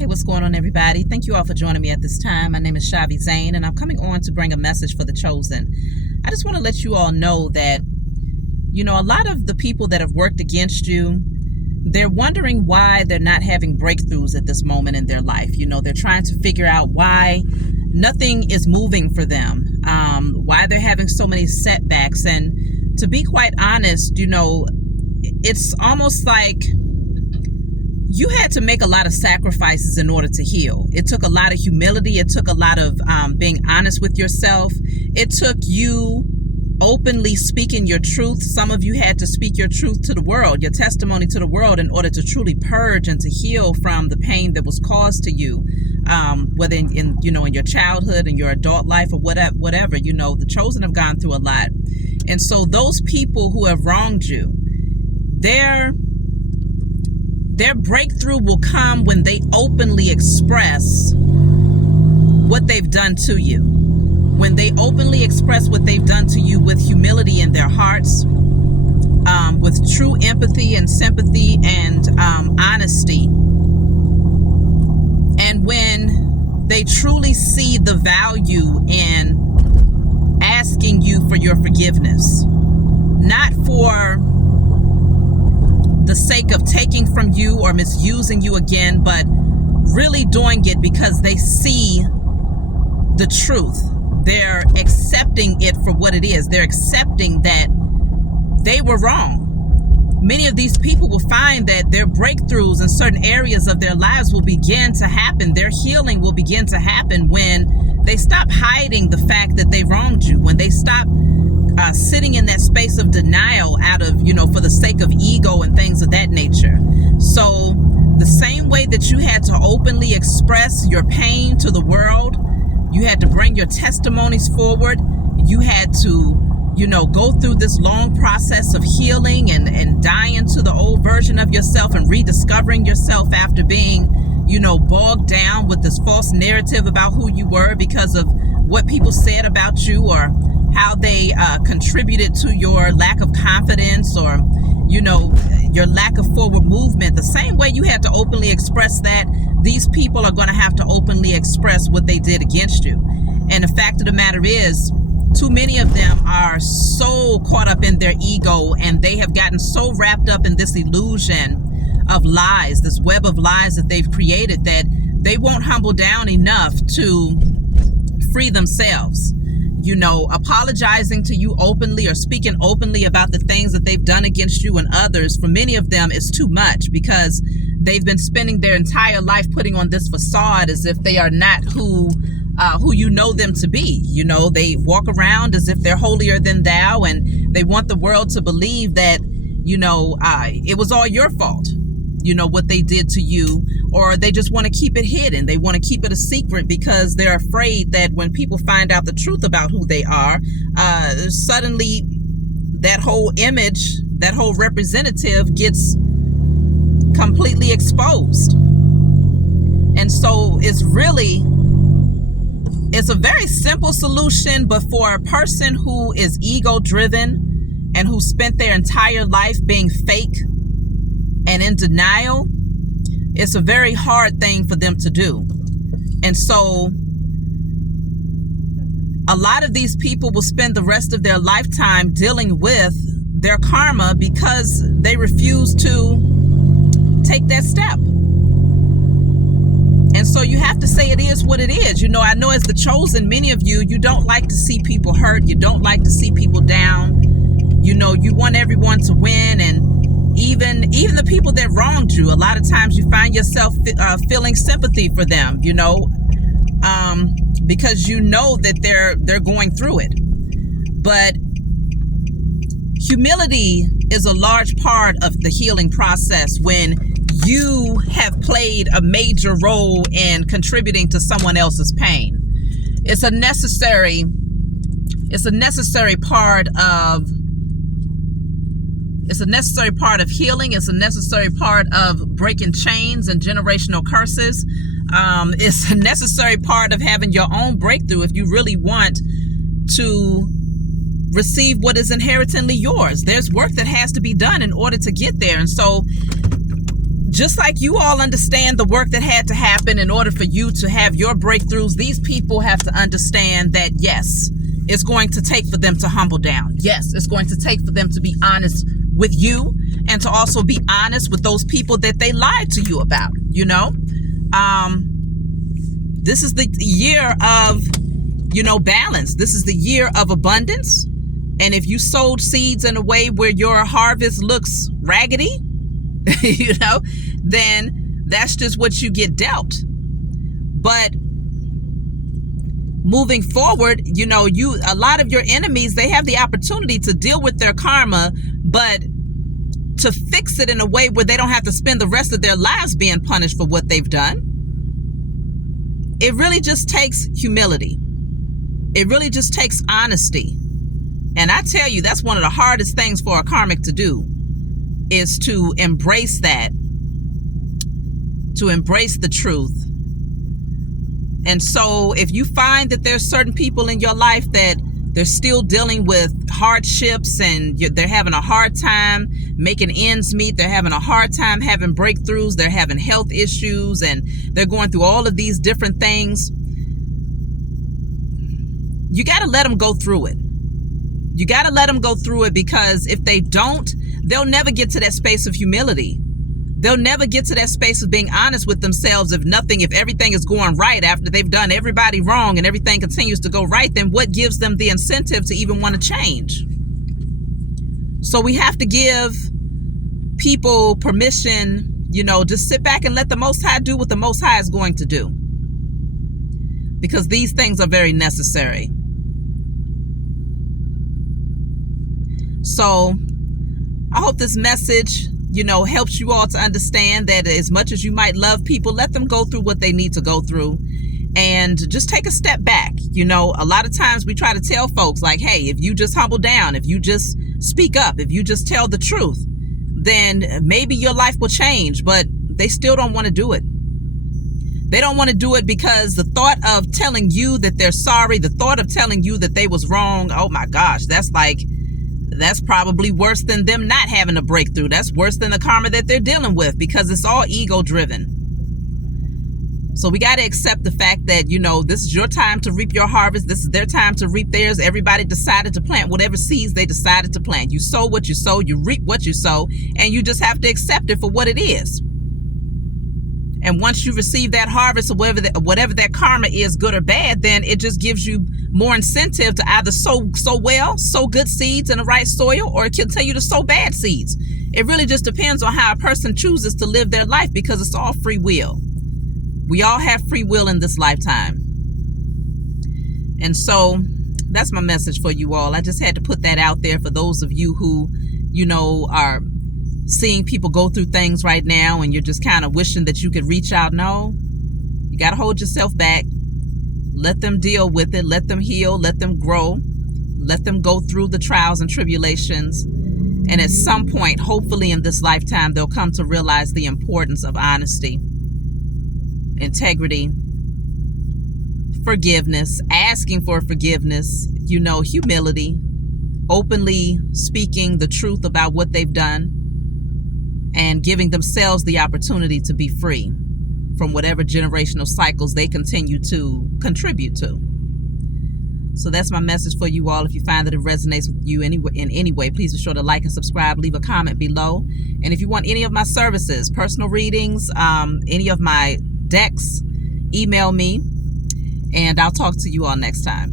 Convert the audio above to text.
Hey, what's going on, everybody? Thank you all for joining me at this time. My name is Shavi Zane, and I'm coming on to bring a message for the chosen. I just want to let you all know that, a lot of the people that have worked against you, they're wondering why they're not having breakthroughs at this moment in their life. They're trying to figure out why nothing is moving for them, why they're having so many setbacks. And to be quite honest, it's almost like you had to make a lot of sacrifices in order to heal. It took a lot of humility. It took a lot of being honest with yourself. It took you openly speaking your truth. Some of you had to speak your truth to the world, your testimony to the world, in order to truly purge and to heal from the pain that was caused to you, whether in your childhood and your adult life or whatever. The chosen have gone through a lot. And so those people who have wronged you, their breakthrough will come when they openly express what they've done to you. When they openly express what they've done to you with humility in their hearts, with true empathy and sympathy and honesty. And when they truly see the value in asking you for your forgiveness, not for the sake of taking from you or misusing you again, but really doing it because they see the truth. They're accepting it for what it is. They're accepting that they were wrong. Many of these people will find that their breakthroughs in certain areas of their lives will begin to happen. Their healing will begin to happen when they stop hiding the fact that they wronged you, when they stop sitting in that space of denial out of, for the sake of ego and things of that nature. So the same way that you had to openly express your pain to the world, you had to bring your testimonies forward, you had to, go through this long process of healing and dying to the old version of yourself and rediscovering yourself after being, bogged down with this false narrative about who you were because of what people said about you or how they contributed to your lack of confidence or, your lack of forward movement. The same way you had to openly express that, these people are going to have to openly express what they did against you. And the fact of the matter is, too many of them are so caught up in their ego, and they have gotten so wrapped up in this illusion of lies, this web of lies that they've created, that they won't humble down enough to free themselves. Apologizing to you openly or speaking openly about the things that they've done against you and others, for many of them is too much, because they've been spending their entire life putting on this facade as if they are not who you know them to be. They walk around as if they're holier than thou, and they want the world to believe that, it was all your fault, what they did to you, or they just want to keep it hidden. They want to keep it a secret because they're afraid that when people find out the truth about who they are, suddenly that whole image, that whole representative gets completely exposed. And so it's a very simple solution, but for a person who is ego driven and who spent their entire life being fake and in denial, it's a very hard thing for them to do. And so a lot of these people will spend the rest of their lifetime dealing with their karma because they refuse to take that step. And so you have to say it is what it is. I know as the chosen, many of you don't like to see people hurt. You don't like to see people down. You want everyone to win. And even the people that wronged you, a lot of times you find yourself feeling sympathy for them, because that they're going through it. But humility is a large part of the healing process when you have played a major role in contributing to someone else's pain. It's a necessary part of healing. It's a necessary part of breaking chains and generational curses. It's a necessary part of having your own breakthrough if you really want to receive what is inherently yours. There's work that has to be done in order to get there. And so just like you all understand the work that had to happen in order for you to have your breakthroughs, these people have to understand that, yes, it's going to take for them to humble down. Yes, it's going to take for them to be honest with you and to also be honest with those people that they lied to you about, you know? This is the year of, balance. This is the year of abundance. And if you sowed seeds in a way where your harvest looks raggedy, then that's just what you get dealt. But moving forward, a lot of your enemies, they have the opportunity to deal with their karma, but to fix it in a way where they don't have to spend the rest of their lives being punished for what they've done. It really just takes humility. It really just takes honesty. And I tell you, that's one of the hardest things for a karmic to do, is to embrace that, to embrace the truth. And so if you find that there's certain people in your life that they're still dealing with hardships and they're having a hard time making ends meet, they're having a hard time having breakthroughs, they're having health issues, and they're going through all of these different things, you got to let them go through it. You got to let them go through it, because if they don't, they'll never get to that space of humility. They'll never get to that space of being honest with themselves. If everything is going right after they've done everybody wrong and everything continues to go right, then what gives them the incentive to even want to change? So we have to give people permission, just sit back and let the Most High do what the Most High is going to do. Because these things are very necessary. So I hope this message, helps you all to understand that as much as you might love people, let them go through what they need to go through, and just take a step back. A lot of times we try to tell folks like, hey, if you just humble down, if you just speak up, if you just tell the truth, then maybe your life will change. But they still don't want to do it. They don't want to do it because the thought of telling you that they're sorry, the thought of telling you that they was wrong, oh my gosh, that's probably worse than them not having a breakthrough. That's worse than the karma that they're dealing with, because it's all ego driven. So we got to accept the fact that, this is your time to reap your harvest. This is their time to reap theirs. Everybody decided to plant whatever seeds they decided to plant. You sow what you sow, you reap what you sow, and you just have to accept it for what it is. And once you receive that harvest, or whatever that karma is, good or bad, then it just gives you more incentive to either sow good seeds in the right soil, or continue to sow bad seeds. It really just depends on how a person chooses to live their life, because it's all free will. We all have free will in this lifetime. And so that's my message for you all. I just had to put that out there for those of you who, are seeing people go through things right now and you're just kind of wishing that you could reach out. No, you got to hold yourself back. Let them deal with it. Let them heal. Let them grow. Let them go through the trials and tribulations. And at some point, hopefully in this lifetime, they'll come to realize the importance of honesty, integrity, forgiveness, asking for forgiveness, humility, openly speaking the truth about what they've done, and giving themselves the opportunity to be free from whatever generational cycles they continue to contribute to. So that's my message for you all. If you find that it resonates with you in any way, please be sure to like and subscribe, leave a comment below. And if you want any of my services, personal readings, any of my decks, email me, and I'll talk to you all next time.